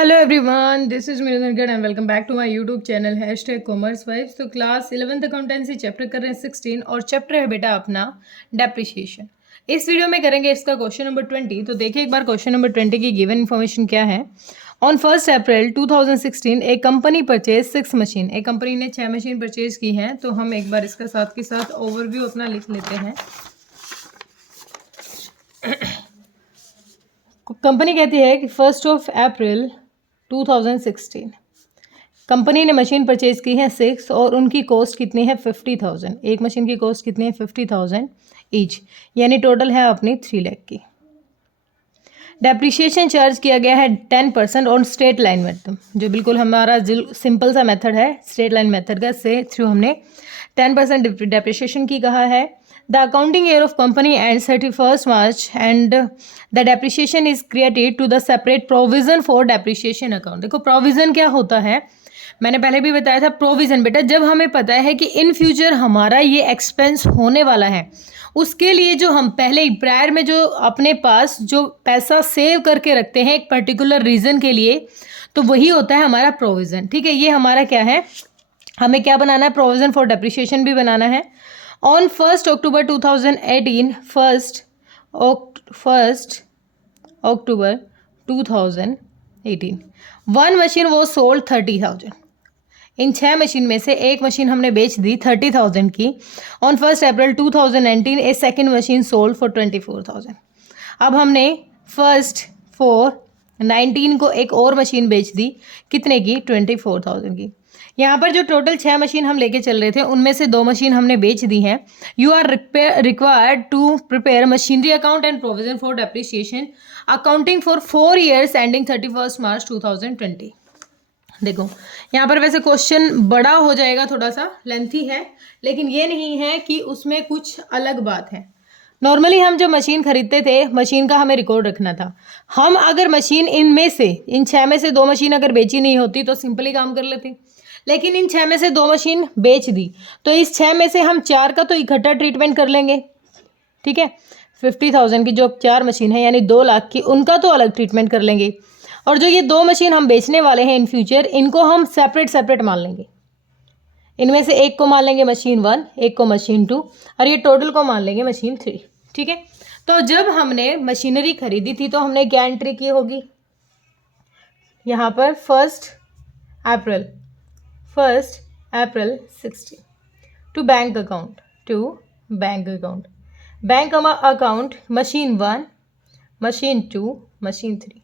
Hello everyone, this is Meenu and welcome back to my YouTube channel Commerce Vibes. तो class 11th accountancy chapter कर रहे हैं 16 और chapter है बेटा अपना डेप्रिशिएशन। इस वीडियो में करेंगे इसका क्वेश्चन नंबर 20। तो देखिए एक बार क्वेश्चन नंबर 20 की गिवन इन्फॉर्मेशन क्या है। ऑन 1 अप्रैल 2016 एक कंपनी परचेज 6 मशीन, एक कंपनी ने 6 मशीन परचेज की हैं। तो हम एक बार इसका साथ के साथ ओवरव्यू अपना लिख लेते हैं। कंपनी कहती है कि 1 अप्रैल 2016 कंपनी ने मशीन परचेज की है 6 और उनकी कॉस्ट कितनी है 50,000। एक मशीन की कॉस्ट कितनी है 50,000 ईच, यानी टोटल है अपनी 3 लाख की। डेप्रिशिएशन चार्ज किया गया है 10% ऑन स्ट्रेट लाइन मेथड, जो बिल्कुल हमारा सिंपल सा मेथड है स्ट्रेट लाइन मेथड का, से थ्रू हमने 10% डेप्रिशिएशन की कहा है। The accounting year of company end 31 March and the depreciation is created to the separate provision for depreciation account. देखो प्रोविजन क्या होता है, मैंने पहले भी बताया था। प्रोविजन बेटा जब हमें पता है कि इन फ्यूचर हमारा ये एक्सपेंस होने वाला है, उसके लिए जो हम पहले ही प्रायर में जो अपने पास जो पैसा सेव करके रखते हैं एक पर्टिकुलर रीज़न के लिए, तो वही होता है हमारा प्रोविज़न। ठीक है, ये हमारा क्या है, हमें क्या बनाना है, प्रोविज़न फॉर डेप्रिशिएशन भी बनाना है। On 1 October 2018 1 October 2018 one machine वो सोल्ड 30,000। इन 6 मशीन में से एक मशीन हमने बेच दी 30,000 की। On 1 April 2019 A second machine sold for 24,000। अब हमने 1/4/19 को एक और मशीन बेच दी, कितने की, 24,000 की। यहाँ पर जो टोटल 6 मशीन हम लेके चल रहे थे उनमें से 2 मशीन हमने बेच दी हैं। You are required to prepare machinery account and provision for depreciation accounting for 4 years ending 31 March 2020। देखो यहाँ पर वैसे क्वेश्चन बड़ा हो जाएगा, थोड़ा सा लेंथी है, लेकिन ये नहीं है कि उसमें कुछ अलग बात है। नॉर्मली हम जब मशीन खरीदते थे, मशीन का हमें रिकॉर्ड रखना था। हम अगर मशीन इनमें से इन 6 में से 2 मशीन अगर बेची नहीं होती तो सिंपली काम कर लेते, लेकिन इन 6 में से 2 मशीन बेच दी, तो इस 6 में से हम 4 का तो इकट्ठा ट्रीटमेंट कर लेंगे। ठीक है, 50,000 की जो 4 मशीन है यानी 2 लाख की, उनका तो अलग ट्रीटमेंट कर लेंगे। और जो ये 2 मशीन हम बेचने वाले हैं इन फ्यूचर, इनको हम सेपरेट मान लेंगे। इनमें से एक को मान लेंगे मशीन 1, एक को मशीन 2, और ये टोटल को मान लेंगे मशीन 3। ठीक है, तो जब हमने मशीनरी खरीदी थी तो हमने क्या एंट्री की होगी, यहाँ पर 1 April 16 to bank account, bank account machine 1, machine 2, machine 3।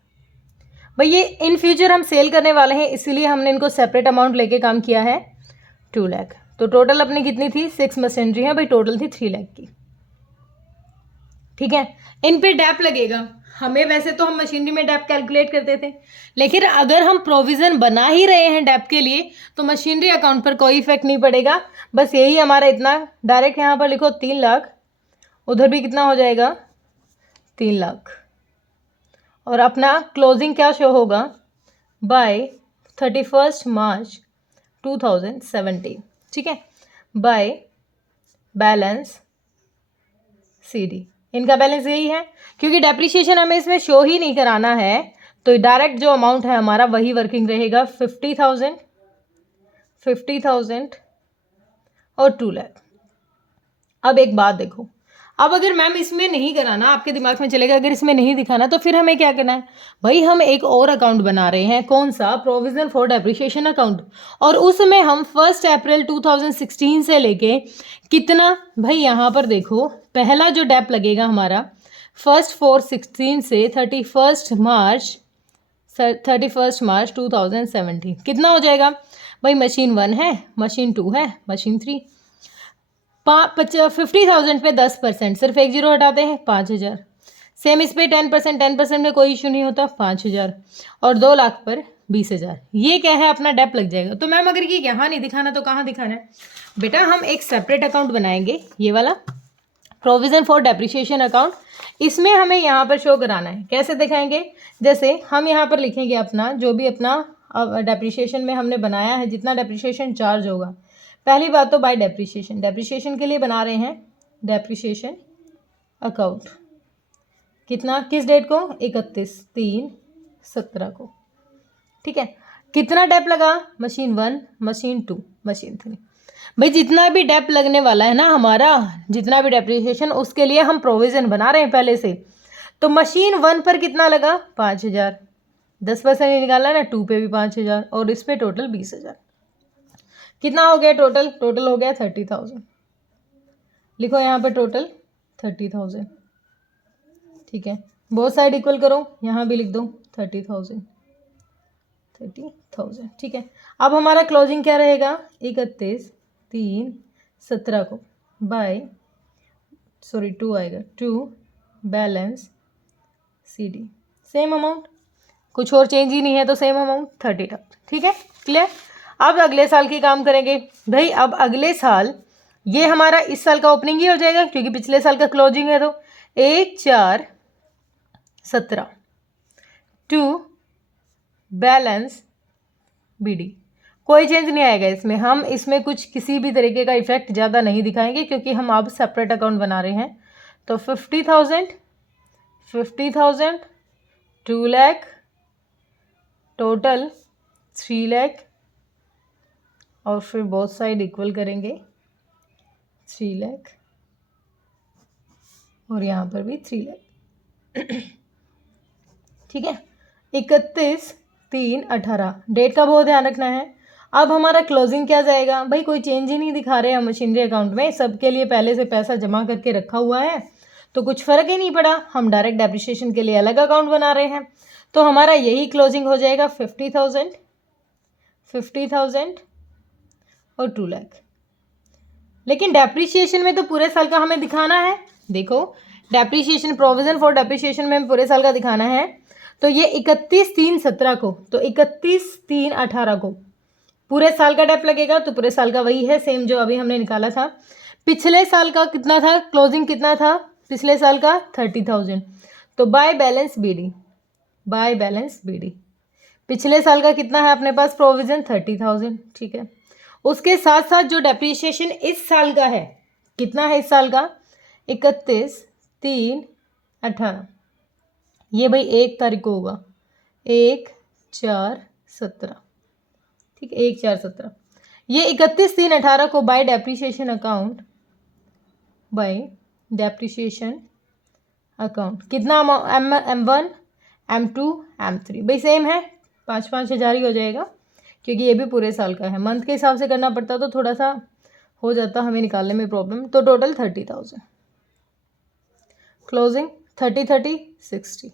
भाई ये इन फ्यूचर हम सेल करने वाले हैं, इसीलिए हमने इनको सेपरेट अमाउंट लेके काम किया है 2 लाख। तो टोटल अपनी कितनी थी, 6 मशीनरी है भाई, टोटल थी 3 लाख की। ठीक है, इन पे डैप लगेगा। हमें वैसे तो हम मशीनरी में डैप कैलकुलेट करते थे, लेकिन अगर हम प्रोविजन बना ही रहे हैं डैप के लिए तो मशीनरी अकाउंट पर कोई इफेक्ट नहीं पड़ेगा। बस यही हमारा इतना, डायरेक्ट यहाँ पर लिखो 3 लाख, उधर भी कितना हो जाएगा 3 लाख, और अपना क्लोजिंग क्या शो होगा, बाय 31 मार्च 2017। ठीक है, बाय बैलेंस CD। इनका बैलेंस यही है, क्योंकि डेप्रिसिएशन हमें इसमें शो ही नहीं कराना है, तो डायरेक्ट जो अमाउंट है हमारा वही वर्किंग रहेगा, 50,000 और 2 लाख। अब एक बात देखो, अब अगर मैम इसमें नहीं कराना, आपके दिमाग में चलेगा अगर इसमें नहीं दिखाना तो फिर हमें क्या करना है, भाई हम एक और अकाउंट बना रहे हैं, कौन सा, प्रोविजन फॉर डेप्रिसिएशन अकाउंट। और उसमें हम 1 अप्रैल 2016 से लेके कितना, भाई यहाँ पर देखो पहला जो डेप लगेगा हमारा 1/4/16 से 31 मार्च 2017, कितना हो जाएगा भाई, मशीन 1 है, मशीन 2 है, मशीन 3। 50,000 पे 10%, सिर्फ एक जीरो हटाते हैं, 5,000। सेम इस पे 10% में कोई इशू नहीं होता, 5,000, और 2 लाख पर 20,000। ये क्या है, अपना डेप लग जाएगा। तो मैम अगर ये यहाँ नहीं दिखाना तो कहाँ दिखाना है बेटा, हम एक सेपरेट अकाउंट बनाएंगे, ये वाला प्रोविजन फॉर डेप्रिसिएशन अकाउंट। इसमें हमें यहाँ पर शो कराना है, कैसे दिखाएंगे, जैसे हम यहाँ पर लिखेंगे अपना जो भी अपना डेप्रिसिएशन में हमने बनाया है, जितना डेप्रिसिएशन चार्ज होगा। पहली बात तो बाय डेप्रिसिएशन के लिए बना रहे हैं डेप्रिसिएशन अकाउंट, कितना, किस डेट को, 31/3/17 को। ठीक है। कितना डेप लगा, मशीन 1, मशीन 2, मशीन 3। भाई जितना भी डेप लगने वाला है ना हमारा, जितना भी डेप्रिसिएशन, उसके लिए हम प्रोविज़न बना रहे हैं पहले से। तो मशीन 1 पर कितना लगा, 5000, 10% निकाला ना, 2 पे भी 5000 और इस पे टोटल 20000। कितना हो गया टोटल, टोटल हो गया 30,000। लिखो यहाँ पर टोटल 30,000, ठीक है। बोथ साइड इक्वल करो, यहाँ भी लिख दो 30,000, 30,000, ठीक है। अब हमारा क्लोजिंग क्या रहेगा, 31/3/17 को बाय 2 आएगा, 2 बैलेंस CD, सेम अमाउंट, कुछ और चेंज ही नहीं है तो सेम अमाउंट 30,000, ठीक है, क्लियर। अब अगले साल की काम करेंगे भाई। अब अगले साल ये हमारा इस साल का ओपनिंग ही हो जाएगा क्योंकि पिछले साल का क्लोजिंग है। तो 1/4/17 टू बैलेंस BD, कोई चेंज नहीं आएगा इसमें। हम इसमें कुछ किसी भी तरीके का इफेक्ट ज़्यादा नहीं दिखाएंगे क्योंकि हम अब सेपरेट अकाउंट बना रहे हैं। तो 50,000, 50,000, 2 लाख, टोटल 3 लाख, और फिर बोथ साइड इक्वल करेंगे, 3 लाख और यहाँ पर भी 3 लाख, ठीक है। 31/3/18 डेट का बहुत ध्यान रखना है। अब हमारा क्लोजिंग क्या जाएगा, भाई कोई चेंज ही नहीं दिखा रहे हैं मशीनरी अकाउंट में, सबके लिए पहले से पैसा जमा करके रखा हुआ है तो कुछ फ़र्क ही नहीं पड़ा। हम डायरेक्ट डेप्रिसिएशन के लिए अलग अकाउंट बना रहे हैं। तो हमारा यही क्लोजिंग हो जाएगा 50,000, 50,000 और 2 लाख। लेकिन डेप्रिसिएशन में तो पूरे साल का हमें दिखाना है। देखो डेप्रिसिएशन, प्रोविजन फॉर डेप्रिसिएशन में पूरे साल का दिखाना है। तो ये 31/3/17 को, तो 31/3/18 को पूरे साल का डेप लगेगा। तो पूरे साल का वही है सेम जो अभी हमने निकाला था। पिछले साल का कितना था, क्लोजिंग कितना था पिछले साल का, 30,000। तो by balance BD, by balance BD पिछले साल का कितना है अपने पास प्रोविजन, 30,000, ठीक है। उसके साथ साथ जो डेप्रिसिएशन इस साल का है, कितना है इस साल का, 31/3/18, ये भाई 1 तारीख को होगा, 1/4/17, ठीक है, 1/4/17। ये 31/3/18 को bye depreciation account, bye depreciation account कितना M1, M2, M3 भाई सेम है, 5-5 हज़ार ही हो जाएगा क्योंकि ये भी पूरे साल का है। मंथ के हिसाब से करना पड़ता तो थोड़ा सा हो जाता हमें निकालने में प्रॉब्लम। तो टोटल 30,000, क्लोजिंग 30, 60,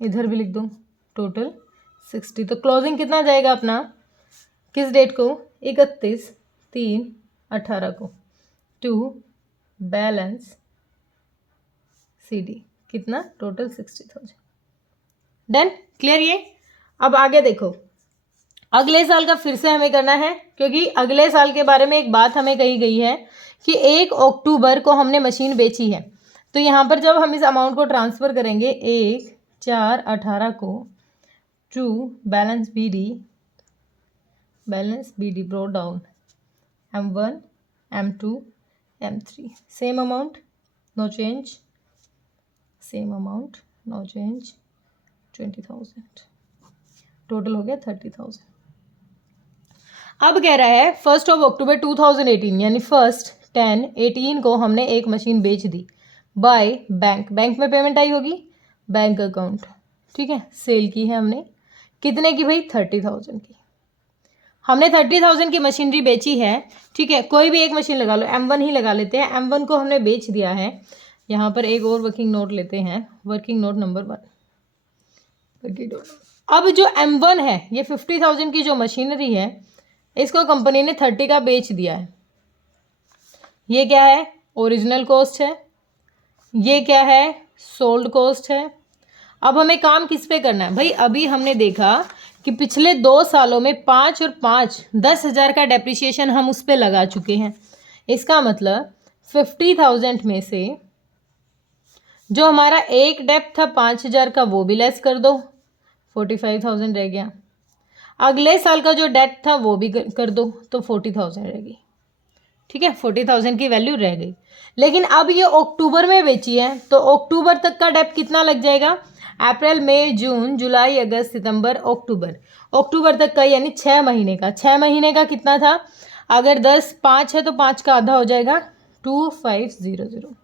इधर भी लिख दो टोटल 60। तो क्लोजिंग कितना जाएगा अपना, किस डेट को, 31/3/18 को, टू बैलेंस CD, कितना, टोटल 60,000। डन, क्लियर ये। अब आगे देखो, अगले साल का फिर से हमें करना है क्योंकि अगले साल के बारे में एक बात हमें कही गई है कि 1 अक्टूबर को हमने मशीन बेची है। तो यहाँ पर जब हम इस अमाउंट को ट्रांसफ़र करेंगे 1/4/18 को to balance BD brought down M1, M2, M3, same amount, no change, same amount, no change, 20,000, total हो गया 30,000। अब कह रहा है 1 अक्टूबर 2018 यानी 1/10/18 को हमने एक मशीन बेच दी बाय बैंक, बैंक में पेमेंट आई होगी, बैंक अकाउंट, ठीक है। सेल की है हमने, कितने की भाई, 30,000 की। हमने 30,000 की मशीनरी बेची है, ठीक है। कोई भी एक मशीन लगा लो, M1 ही लगा लेते हैं। M1 को हमने बेच दिया है। यहाँ पर एक और वर्किंग नोट लेते हैं, वर्किंग नोट नंबर 1। अब जो M1 है, ये 50,000 की जो मशीनरी है, इसको कंपनी ने 30 का बेच दिया है। ये क्या है, ओरिजिनल कॉस्ट है, ये क्या है, सोल्ड कॉस्ट है। अब हमें काम किस पे करना है भाई, अभी हमने देखा कि पिछले 2 सालों में 5 और 5 10,000 का डेप्रिसिएशन हम उस पर लगा चुके हैं। इसका मतलब 50,000 में से जो हमारा एक डेप था 5,000 का वो भी लेस कर दो, 45,000 रह गया। अगले साल का जो डेट था वो भी कर दो तो 40,000 रहेगी, ठीक है। 40,000 की वैल्यू रह गई। लेकिन अब ये अक्टूबर में बेची है तो अक्टूबर तक का डेप कितना लग जाएगा, अप्रैल मई जून जुलाई अगस्त सितंबर अक्टूबर, अक्टूबर तक का यानी 6 महीने का, 6 महीने का कितना था, अगर 10 5 है तो 5 का आधा हो जाएगा 2500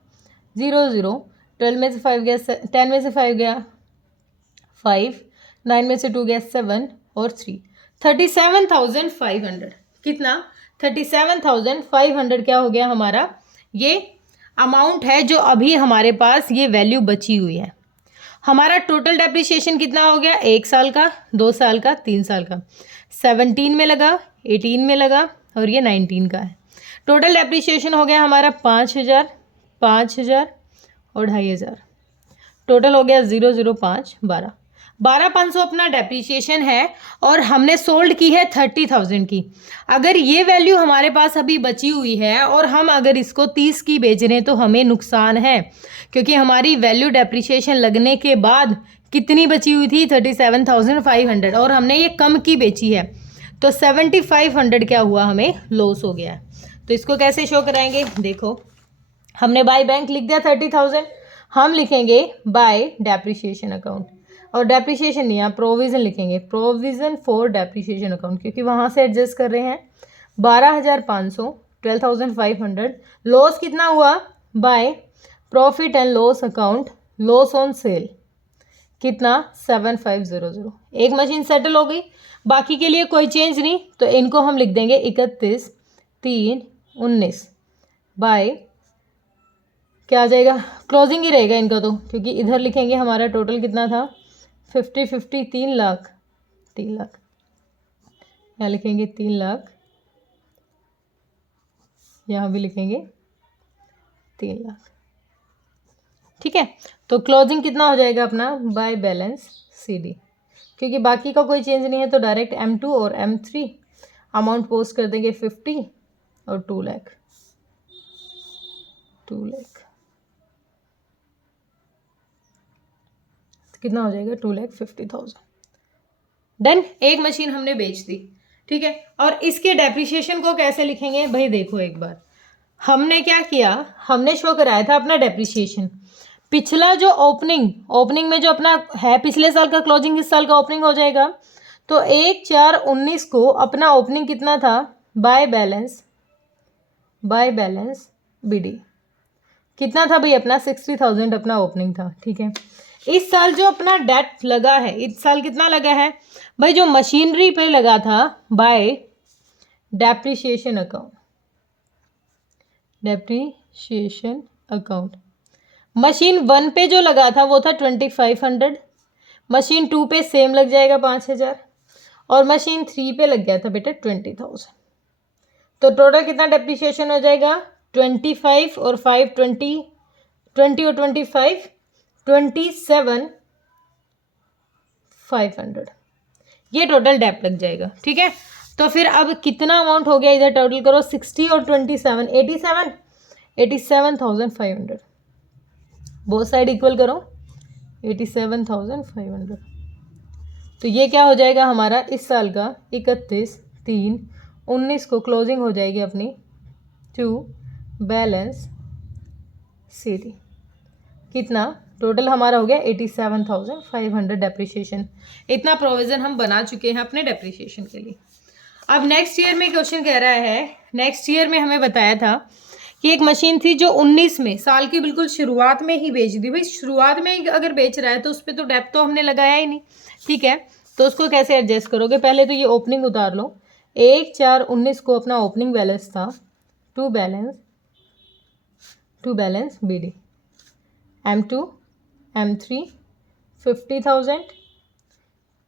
00, 12 में से 5 गया, 10 में से 5 गया 5, 9 में से 2 गया 7 और 3, 37,500, कितना 37,500 क्या हो गया हमारा, ये अमाउंट है जो अभी हमारे पास ये वैल्यू बची हुई है। हमारा टोटल डेप्रिसिएशन कितना हो गया, 1 साल का, 2 साल का, 3 साल का, 17 में लगा, 18 में लगा और ये 19 का है। टोटल डेप्रिसिएशन हो गया हमारा 5,000, 5,000 और 2,500, टोटल हो गया 005 12, 12,500 अपना डेप्रिसिएशन है और हमने सोल्ड की है 30,000 की। अगर ये वैल्यू हमारे पास अभी बची हुई है और हम अगर इसको 30 की बेच रहे हैं तो हमें नुकसान है, क्योंकि हमारी वैल्यू डेप्रिसिएशन लगने के बाद कितनी बची हुई थी 37,500 और हमने ये कम की बेची है, तो 7,500 क्या हुआ, हमें लॉस हो गया है। तो इसको कैसे शो कराएंगे, देखो हमने बाय बैंक लिख दिया 30,000, हम लिखेंगे बाय डेप्रिसिएशन अकाउंट, और डेप्रिसिएशन नहीं, आप प्रोविज़न लिखेंगे, प्रोविज़न फॉर डेप्रिसिएशन अकाउंट, क्योंकि वहाँ से एडजस्ट कर रहे हैं। 12,500, 12,500, लॉस कितना हुआ, by profit and loss account, loss on cell कितना 7,500, एक मशीन सेटल हो गई, बाकी के लिए कोई चेंज नहीं, तो इनको हम लिख देंगे 31/3/19 बाय, क्या आ जाएगा, क्लोजिंग ही रहेगा इनका तो, क्योंकि इधर लिखेंगे हमारा टोटल कितना था 50 3 लाख, 3 लाख, यहाँ लिखेंगे 3 लाख, यहाँ भी लिखेंगे 3 लाख, ठीक है। तो क्लोजिंग कितना हो जाएगा अपना, बाय बैलेंस CD, क्योंकि बाकी का कोई चेंज नहीं है तो डायरेक्ट M2 और M3 अमाउंट पोस्ट कर देंगे 50 और 2 लाख, 2 लाख कितना हो जाएगा 2,50,000। डन, एक मशीन हमने बेच दी, ठीक है। और इसके डेप्रिसिएशन को कैसे लिखेंगे भाई, देखो एक बार हमने क्या किया, हमने शो कराया था अपना डेप्रिसिएशन, पिछला जो ओपनिंग में जो अपना है पिछले साल का क्लोजिंग इस साल का ओपनिंग हो जाएगा, तो 1/4/19 को अपना ओपनिंग कितना था, बाय बैलेंस BD कितना था भाई अपना 60,000 अपना ओपनिंग था, ठीक है। इस साल जो अपना डेट लगा है, इस साल कितना लगा है भाई, जो मशीनरी पे लगा था बाय डेप्रिसिएशन अकाउंट, मशीन 1 पे जो लगा था वो था 2,500, मशीन 2 पे सेम लग जाएगा 5,000 और मशीन 3 पे लग गया था बेटा 20,000, तो टोटल कितना डेप्रिसिएशन हो जाएगा 25 और 5 20 और 25 27,500, ये टोटल डेप लग जाएगा, ठीक है। तो फिर अब कितना अमाउंट हो गया, इधर टोटल करो 60 और 27 87,500, बोथ साइड इक्वल करो 87,500, तो ये क्या हो जाएगा हमारा इस साल का 31/3/19 को क्लोजिंग हो जाएगी अपनी टू बैलेंस CD, कितना टोटल हमारा हो गया 87,500 डेप्रिसिएशन, इतना प्रोविज़न हम बना चुके हैं अपने डेप्रिसिएशन के लिए। अब नेक्स्ट ईयर में क्वेश्चन कह रहा है, नेक्स्ट ईयर में हमें बताया था कि एक मशीन थी जो 19 में साल की बिल्कुल शुरुआत में ही बेच दी, भाई शुरुआत में ही अगर बेच रहा है तो उस पर तो डेप तो हमने लगाया ही नहीं, ठीक है। तो उसको कैसे एडजस्ट करोगे, पहले तो ये ओपनिंग उतार लो, 1/4/19 को अपना ओपनिंग बैलेंस था to balance BD, M2 M3 50,000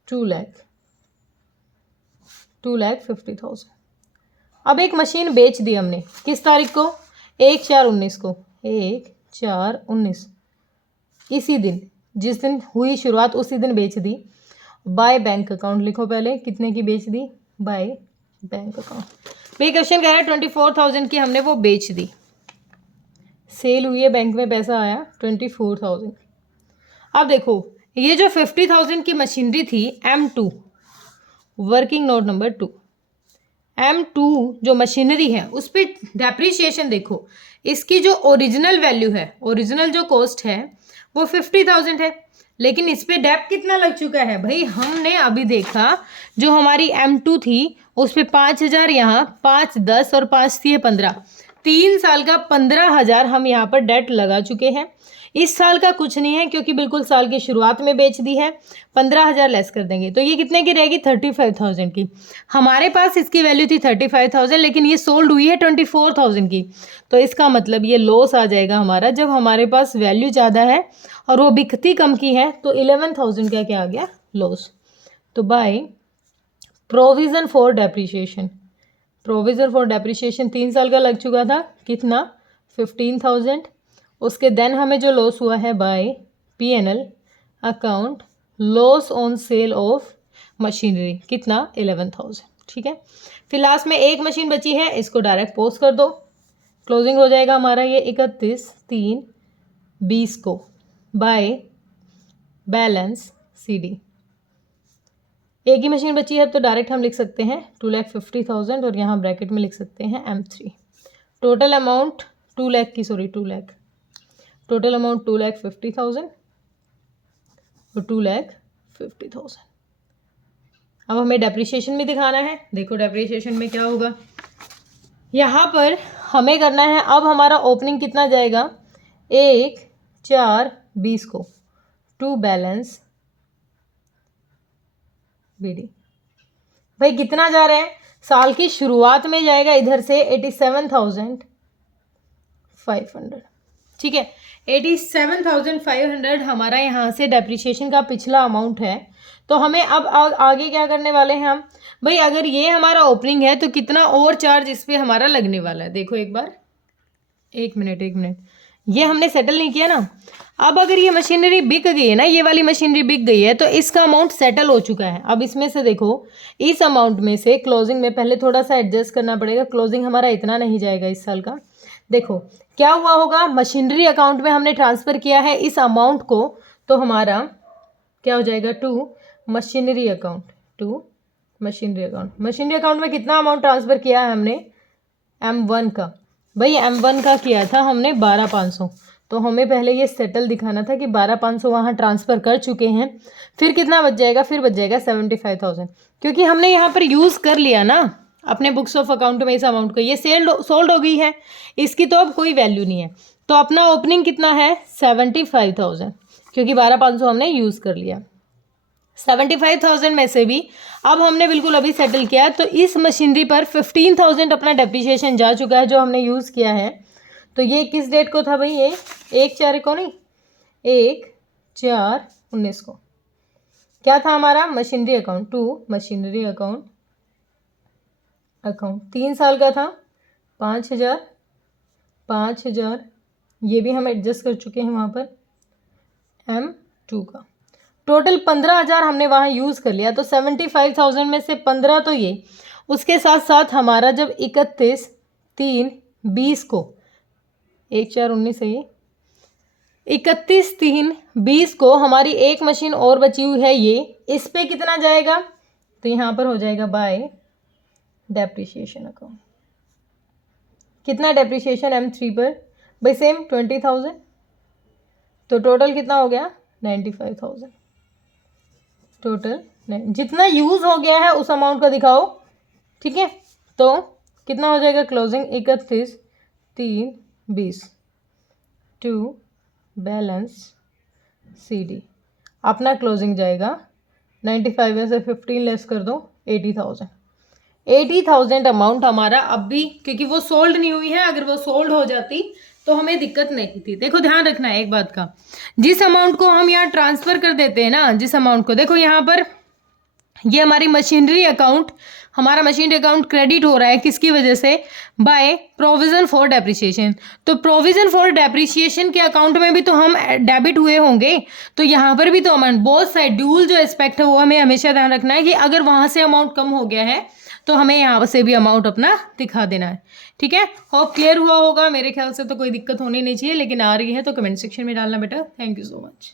2,50,000। अब एक मशीन बेच दी हमने किस तारीख को, 1/4/19 को, 1/4/19 इसी दिन, जिस दिन हुई शुरुआत उसी दिन बेच दी। बाय बैंक अकाउंट लिखो, पहले कितने की बेच दी, बाय बैंक अकाउंट, भाई क्वेश्चन कह रहा है 24,000 की हमने वो बेच दी, सेल हुई है, बैंक में पैसा आया 24,000। अब देखो ये जो 50,000 की मशीनरी थी M2, working note number 2, M2 जो मशीनरी है उस पर डेप्रिसिएशन देखो, इसकी जो ओरिजिनल वैल्यू है, ओरिजिनल जो कॉस्ट है वो 50,000 है, लेकिन इस पे डेप्थ कितना लग चुका है भाई, हमने अभी देखा जो हमारी M2 थी उस पे 5,000, यहाँ 5, 10 और 5 थी 15, 3 साल का 15,000 हम यहाँ पर डेट लगा चुके हैं। इस साल का कुछ नहीं है क्योंकि बिल्कुल साल की शुरुआत में बेच दी है। 15,000 लेस कर देंगे तो ये कितने की रहेगी, 35,000 की। हमारे पास इसकी वैल्यू थी 35,000, लेकिन ये सोल्ड हुई है 24,000 की। तो इसका मतलब ये लॉस आ जाएगा हमारा जब हमारे पास वैल्यू ज़्यादा है और वो बिकती कम की है, तो 11,000 का क्या आ गया, लॉस। तो by provision for depreciation, provision for depreciation 3 साल का लग चुका था, कितना, 15,000। उसके देन हमें जो लॉस हुआ है by P&L account, loss on sale of machinery, कितना, 11,000। ठीक है, फिर लास्ट में एक मशीन बची है, इसको डायरेक्ट पोस्ट कर दो, क्लोजिंग हो जाएगा हमारा ये 31/3/20 को बाय बैलेंस CD। एक ही मशीन बची है तो डायरेक्ट हम लिख सकते हैं 2,50,000 और यहाँ ब्रैकेट में लिख सकते हैं M3। टोटल अमाउंट 2 लाख की, सॉरी 2 लाख, टोटल अमाउंट 2,50,000 और 2,50,000। अब हमें डेप्रिसिएशन भी दिखाना है। देखो डेप्रिसिएशन में क्या होगा, यहाँ पर हमें करना है, अब हमारा ओपनिंग कितना जाएगा, 1/4/20 को टू बैलेंस BD। भाई कितना जा रहा है, साल की शुरुआत में जाएगा इधर से 87,500। ठीक है, 87,500 हमारा यहाँ से डेप्रिसिएशन का पिछला अमाउंट है। तो हमें अब आगे क्या करने वाले हैं हम, भाई अगर ये हमारा ओपनिंग है तो कितना और चार्ज इस पर हमारा लगने वाला है। देखो एक बार, एक मिनट, ये हमने सेटल नहीं किया ना। अब अगर ये मशीनरी बिक गई है ना, ये वाली मशीनरी बिक गई है, तो इसका अमाउंट सेटल हो चुका है। अब इसमें से देखो, इस अमाउंट में से क्लोजिंग में पहले थोड़ा सा एडजस्ट करना पड़ेगा, क्लोजिंग हमारा इतना नहीं जाएगा इस साल का। देखो क्या हुआ होगा, मशीनरी अकाउंट में हमने ट्रांसफ़र किया है इस अमाउंट को, तो हमारा क्या हो जाएगा, to machinery account, to machinery account. Machinery account में कितना अमाउंट ट्रांसफ़र किया है हमने, M1 का, भाई M1 का किया था हमने 12,500। तो हमें पहले ये सेटल दिखाना था कि 12,500 वहाँ ट्रांसफ़र कर चुके हैं। फिर कितना बच जाएगा, फिर बच जाएगा 75,000, क्योंकि हमने यहाँ पर यूज़ कर लिया ना अपने बुक्स ऑफ अकाउंट में इस अमाउंट को, ये सोल्ड हो गई है, इसकी तो अब कोई वैल्यू नहीं है। तो अपना ओपनिंग कितना है, 75,000, क्योंकि 12,500 हमने यूज़ कर लिया। 75,000 में से भी अब हमने बिल्कुल अभी सेटल किया, तो इस मशीनरी पर 15,000 अपना डेप्रिसिएशन जा चुका है जो हमने यूज़ किया है। तो ये किस डेट को था भाई, ये 1/4 को नहीं, 1/4/19 को। क्या था हमारा, machinery account, to machinery account 3 साल का था, 5,000, ये भी हम एडजस्ट कर चुके हैं वहाँ पर, M2 का। टोटल 15,000 हमने वहाँ यूज़ कर लिया। तो 75,000 में से 15 तो ये, उसके साथ साथ हमारा जब 31/3/20 को, 1/4/19 है ये, 31/3/20 को हमारी एक मशीन और बची हुई है ये, इस पे कितना जाएगा, तो यहाँ पर हो जाएगा बाय डेप्रिसिएशन अकाउंट। कितना डेप्रिसिएशन M3 पर, भाई सेम 20,000। तो टोटल कितना हो गया, 95,000। टोटल जितना यूज़ हो गया है उस अमाउंट का दिखाओ। ठीक है, तो कितना हो जाएगा, क्लोजिंग 31/3/20 टू बैलेंस CD। अपना क्लोजिंग जाएगा 95 में से 15 लेस कर दो, 80,000। 80,000 अमाउंट हमारा अब भी, क्योंकि वो सोल्ड नहीं हुई है, अगर वो सोल्ड हो जाती तो हमें दिक्कत नहीं थी। देखो ध्यान रखना है एक बात का, जिस अमाउंट को हम यहाँ ट्रांसफ़र कर देते हैं ना, जिस अमाउंट को, देखो यहाँ पर ये हमारी मशीनरी अकाउंट, हमारा मशीनरी अकाउंट क्रेडिट हो रहा है किसकी वजह से, बाय प्रोविज़न फॉर डेप्रिसिएशन। तो प्रोविज़न फॉर डेप्रिसिएशन के अकाउंट में भी तो हम डेबिट हुए होंगे, तो यहाँ पर भी तो अमाउंट, बोथ साइड ड्यूल जो एस्पेक्ट है वो हमें हमेशा ध्यान रखना है कि अगर वहाँ से अमाउंट कम हो गया है तो हमें यहाँ से भी अमाउंट अपना दिखा देना है। ठीक है, होप क्लियर हुआ होगा। मेरे ख्याल से तो कोई दिक्कत होनी नहीं चाहिए, लेकिन आ रही है तो कमेंट सेक्शन में डालना बेटा। Thank you so much.